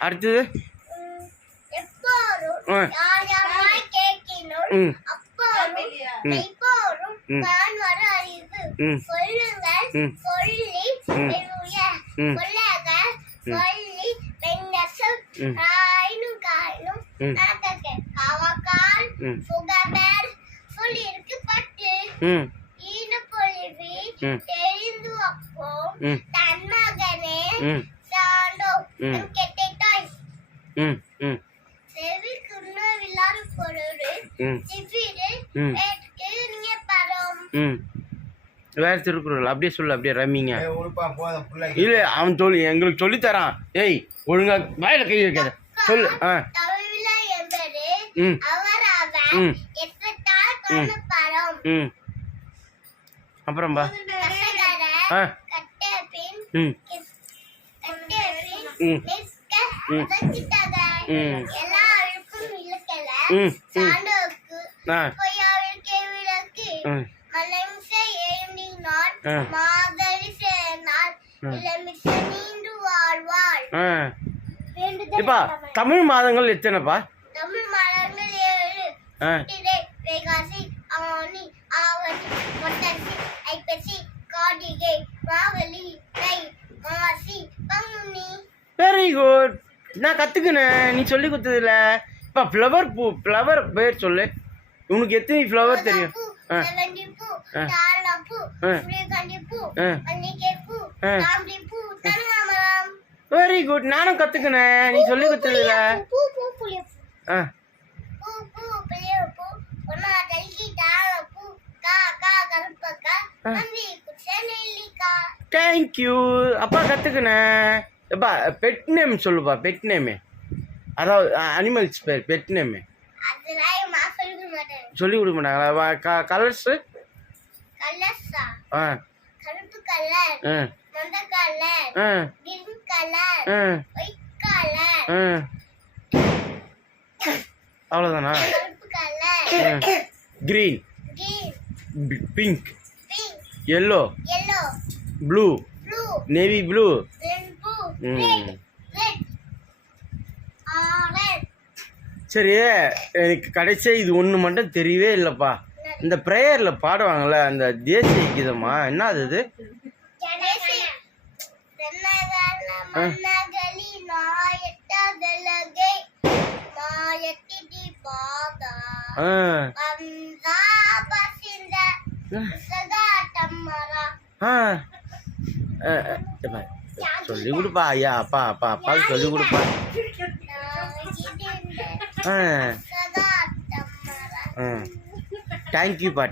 அடுத்தது வேற திருக்குறள் அப்படியே சொல்லு, அப்படியே ரம்மிங்க. இல்ல அவன் சொல்லி எங்களுக்கு சொல்லி தரான். ஏய் ஒழுங்கா வாயில கை வைக்காத சொல்லு. அப்புறம்பா இப்பா தமிழ் மாதங்கள் எத்தனைப்பா? தமிழ் மாதங்கள் 7. வைகாசி, ஆவணி, ஆவணி, புரட்டாசி, ஐப்பசி, கார்த்திகை, மார்கழி, தை, மாசி, பங்குனி. Very good. நான் கத்துக்கினேன், நீ சொல்லி கொடுத்ததில்ல. இப்போ ஃப்ளவர் பேர் சொல்லு. உனக்கு எத்தனை ஃப்ளவர் தெரியும்? Very good. நானும் கத்துக்கினேன், நீ சொல்லி கொடுத்ததில்ல. தேங்க்யூ. அப்பா கத்துக்கினேன். அப்பா பெட் நேம் சொல்லுப்பா. பெட் நேமு, அதாவது அனிமல்ஸ் பேர், பெட் நேமு சொல்லி கொடுக்க மாட்டாங்களா? கலர்ஸ் கருப்பு கலர், மஞ்ச colour, green colour, white colour. அவ்வளோதானா? கருப்பு colour, green, pink, yellow, blue, navy blue, சரி. எனக்கு கடைசியாக இது ஒன்று மட்டும் தெரியவே இல்லைப்பா. இந்த ப்ரேயரில் பாடுவாங்கள்ல அந்த தேசிய கீதமா, என்ன அது? சொல்லி கொடுப்பா ஐயா. அப்பா அப்பா அப்பா சொல்லி கொடுப்பா. தேங்க்யூப்பா.